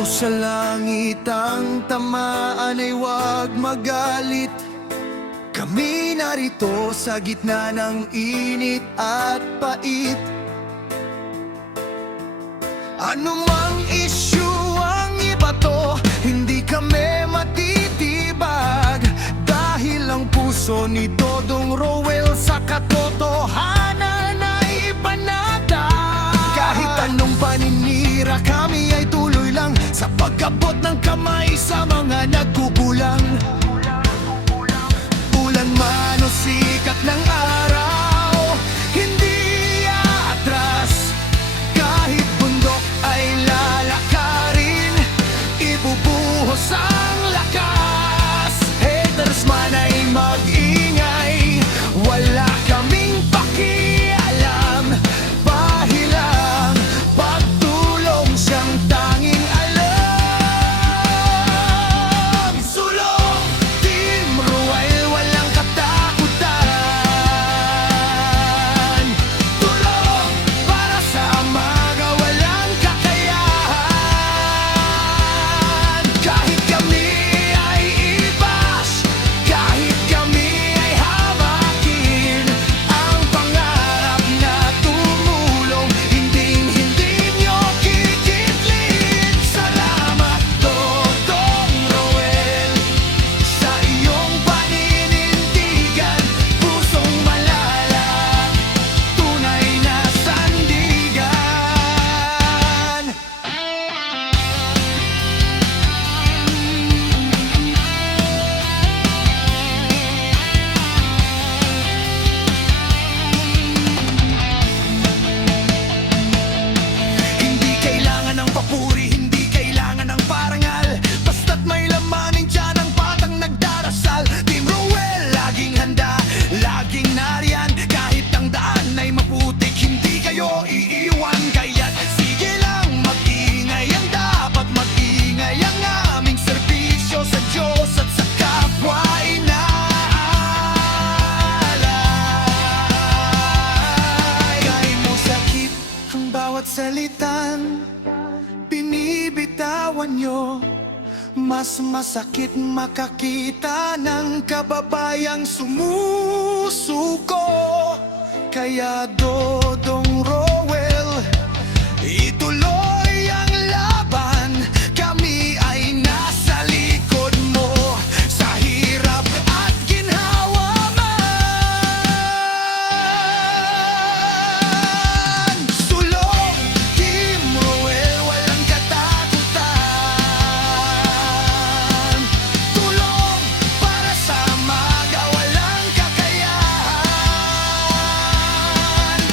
O sa langit ang tamaan ay huwag magalit. Kami narito sa gitna ng init at pait. Anumang issue ang ibato, hindi kami matitibag. Dahil ang puso ni Dodong Roel sa katotohanan ay ipanatag. Kahit anong paninira, kami ay tuloy lang sa pag-abot ng kamay sa mga nagkukulang. Ulan man o sikat ng araw, hindi aatras. Kahit bundok ay lalakarin, ibubuhos ang lakas. Haters man ay mag-ingay, wala kaming pakialam. Pahilang pagtulong siyang tanging alam. Sulong Team Roel, walang katakutan. Tulong para sa mga walang kakayahan. Kahit kami ay i-bash, kahit kami ay hamakin, ang pangarap na tumulong, hindi nyo kikitlin. Salamat Dodong Roel sa iyong paninindigan. Pusong malalang, tunay na sandigan. Hindi kailangan ng papuri, hindi kailangan ng parangal. Basta't may lamanin dyan ang batang nagdarasal. Team Roel, laging handa, laging nariyan. Kahit ang daan ay maputik, hindi kayo iiwan. Kaya't sige lang, mag-ingay ang dapat mag-ingay. Ang aming serbisyo sa Diyos at sa kapwa inaalay. Kahit mo sakit ang bawat salitan, binibitawan nyo. Mas masakit makakita ng kababayang sumusuko. Kaya Dodong Roel, ituloy ang laban. Kami ay nasa likod mo, sa hirap at ginhawa man. Sulong Team Roel, walang katakutan. Tulong para sa mga walang kakayahan.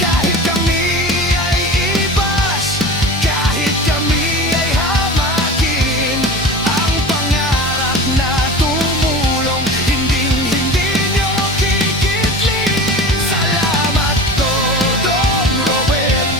Kahit kami ay i-bash, kahit kami ay hamakin, ang pangarap na tumulong, hindi nyo kikitlin. Salamat Dodong Roel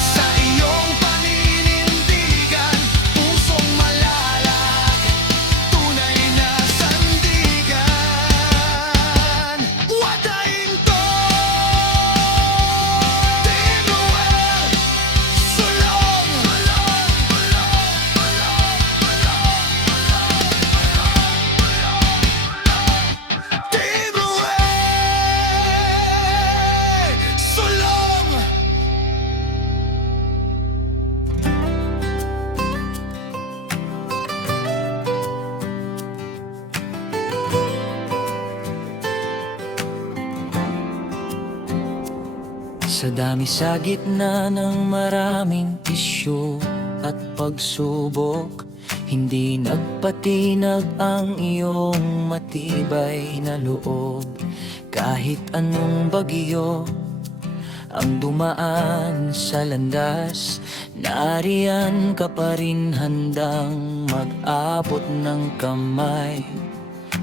sa iyong paninindigan. Pusong malalag, tunay na sandigan. Wadain to, Team Roel, sulong. Team Roel, sulong. Sa dami sa gitna ng maraming isyu at pagsubok, hindi nagpatinag ang iyong matibay na loob. Kahit anong bagyo ang dumaan sa landas, nariyan ka pa rin handang mag-abot ng kamay.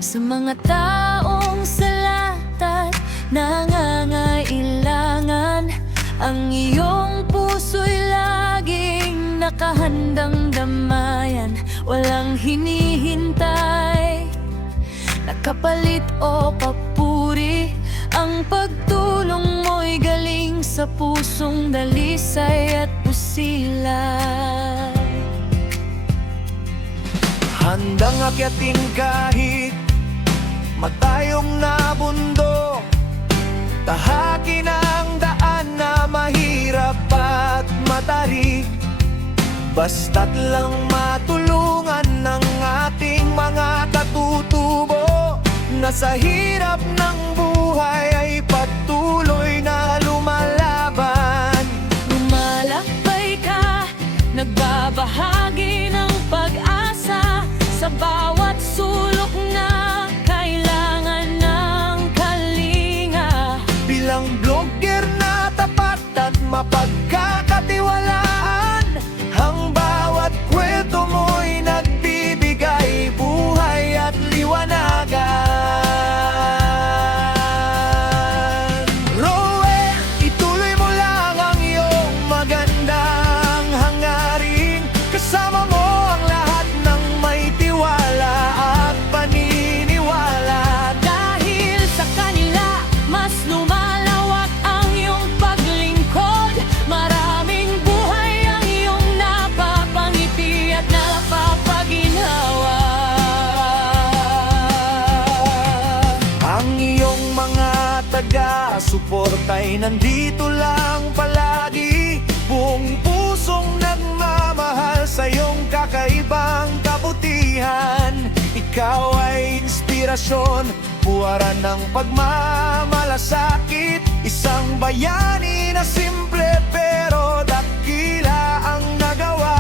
Sa mga taong salat at nangangailangan, ang iyong puso'y laging nakahandang damayan. Walang hinihintay na kapalit o papuri, ang pagtulong mo'y galing sa pusong dalisay at pusilay. handang akyatin kahit matayong na bundok. Tahakin ang daan na mahirap at matarik, basta't lang matulungan ng ating mga katutubo na sa hirap ng buhay ay patuloy na lumalaban. Lumalakbay ka, nagbabahagi ng pag-asa sa bawat sulok na kailangan ng kalinga. Bilang blogger na tapat at mapagkakatiwalaan, ang bawat kwento mo'y nagbibigay buhay at liwanagan. Roel, ituloy mo lang ang iyong magandang hangarin. Kasama mo ang lahat ng may tiwala at paniniwala. Dahil sa kanila, mas lumalawak ang iyong paglingkod. Maraming buhay ang iyong napapangiti at napapaginhawa. Ang iyong mga taga-suporta'y nandito lang palagi, buong pusong nagmamahal sa iyong kakaibang kabutihan. Ikaw ay inspirasyon, buwaran ng pagmamalasakit, isang bayani na simple pero dakila ang nagawa.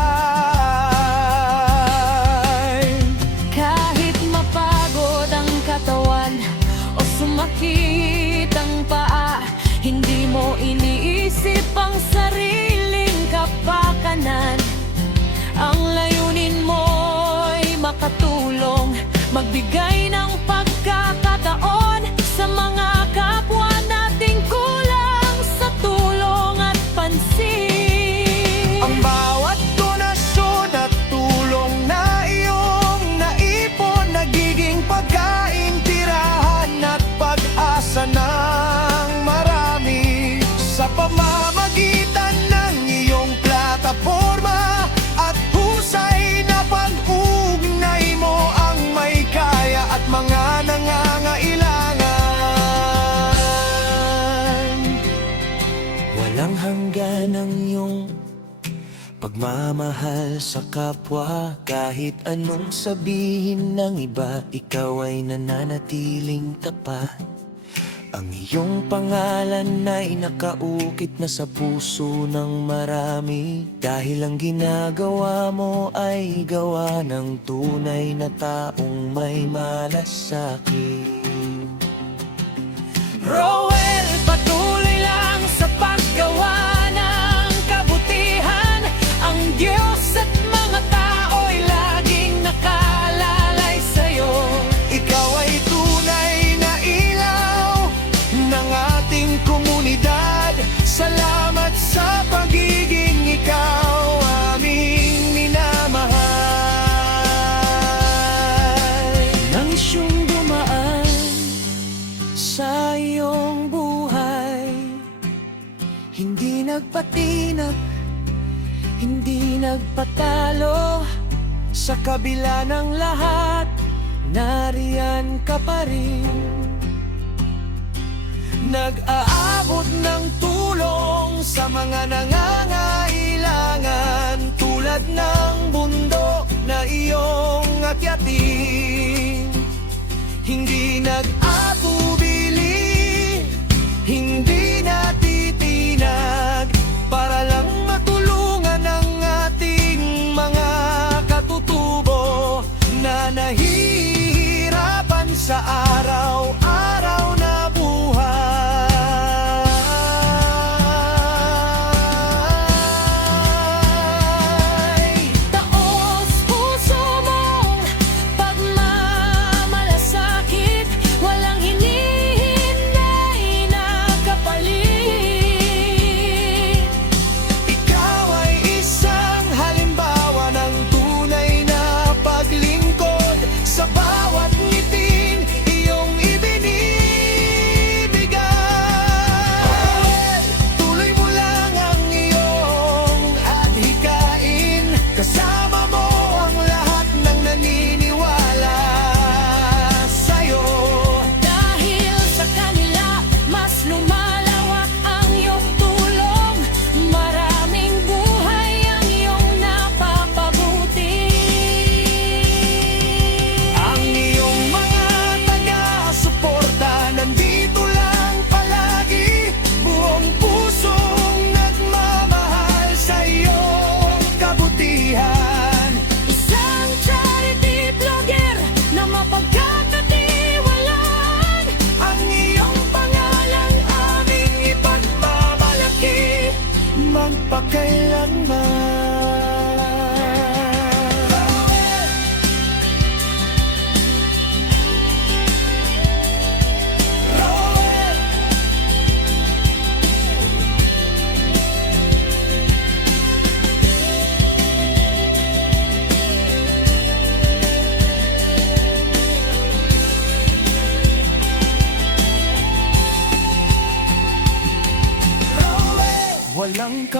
Kahit mapagod ang katawan o sumakit ang paa, hindi mo iniisip ang sariling kapakanan. Ang layunin mo'y makatulong, magbigay ng pagkakataon sa mga kapwa nating kulang sa tulong at pansin. Ang bawat donasyon at tulong na iyong naipon, nagiging pagkain, tirahan at pag-asa ng marami. Sa pamamagitan ng iyong plataforma at husay na pag-ugnay mo ang may kaya at mga nangangailangan. Walang hanggan ang iyong pagmamahal sa kapwa. Kahit anong sabihin ng iba, ikaw ay nananatiling tapat. Ang iyong pangalan ay nakaukit na sa puso ng marami, dahil ang ginagawa mo ay gawa ng tunay na taong may malasakit. Roel, patuloy lang sa paggawa ng kabutihan. Ang Diyos at mga tao'y laging nakalalay sa'yo. Ikaw ay tunay na ilaw ng ating komunidad. Salamat sa pagiging ikaw aming minamahal. Nang siyang dumaan Sa iyong buhay, hindi nagpatinag, hindi nagpatalo. Sa kabila ng lahat, nariyan ka pa rin. Nag-aabot ng tulong sa mga nangangailangan, tulad ng bundok na iyong akyatin. Hindi nag-atubili, hindi natitinag, para lang matulungan ang ating mga katutubo na nahihirapan sa araw-araw na buhay.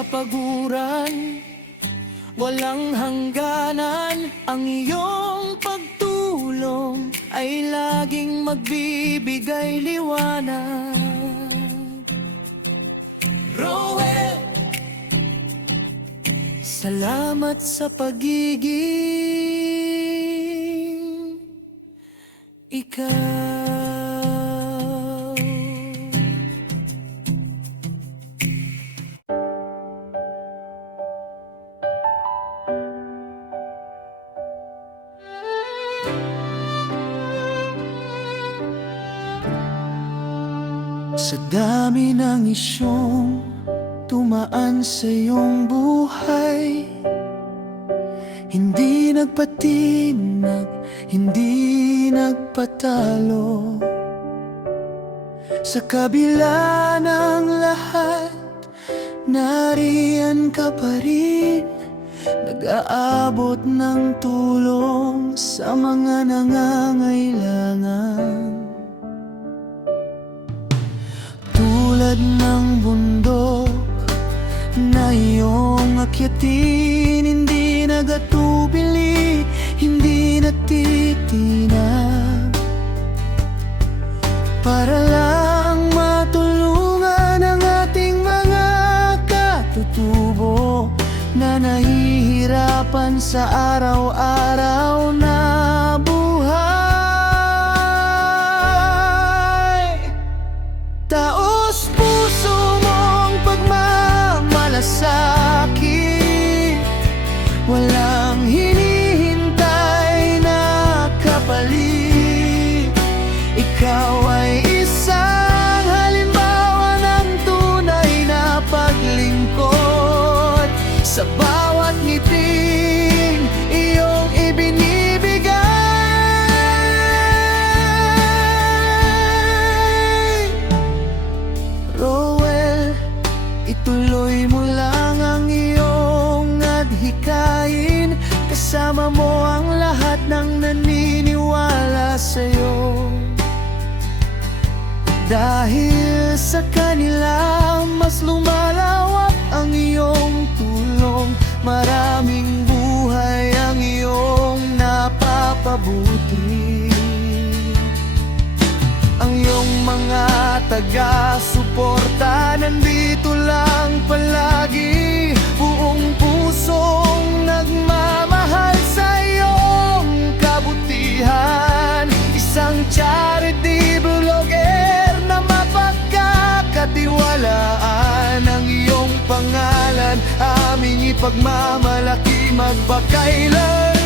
paguran. Walang hangganan ang iyong pagtulong ay laging magbibigay liwanag. Roel, salamat sa pagiging ikaw. Sa dami ng isyong tumaan sa iyong buhay, hindi nagpatinag, hindi nagpatalo. Sa kabila ng lahat, nariyan ka pa rin, nag-aabot ng tulong sa mga nangangailangan. Tulad ng bundok na iyong akyatin, hindi nagatubili, hindi natitinag, para lang matulungan ang ating mga katutubo na nahihirapan sa araw-araw na buhay. Taos puso mong pagmamalasakit, walang hinihintay na kapalit. Ikaw ay isang halimbawa ng tunay na paglingkod. Sa bawat ngiting iyong ibinibigay, Roel, ituloy mo lang ang iyong adhikain. Kasama mo ang lahat ng naniniwala sa'yo. Dahil sa kanila, mas lumalawak ang iyong tulong. Maraming buhay ang iyong napapabuti. Ang iyong mga taga-suporta nandito lang palagi, buong pusong nagmamahal sa iyong kabutihan. Isang charity vlogger na mapagkakatiwalaan, ang iyong pangalan aming ipagmamalaki magpakailan.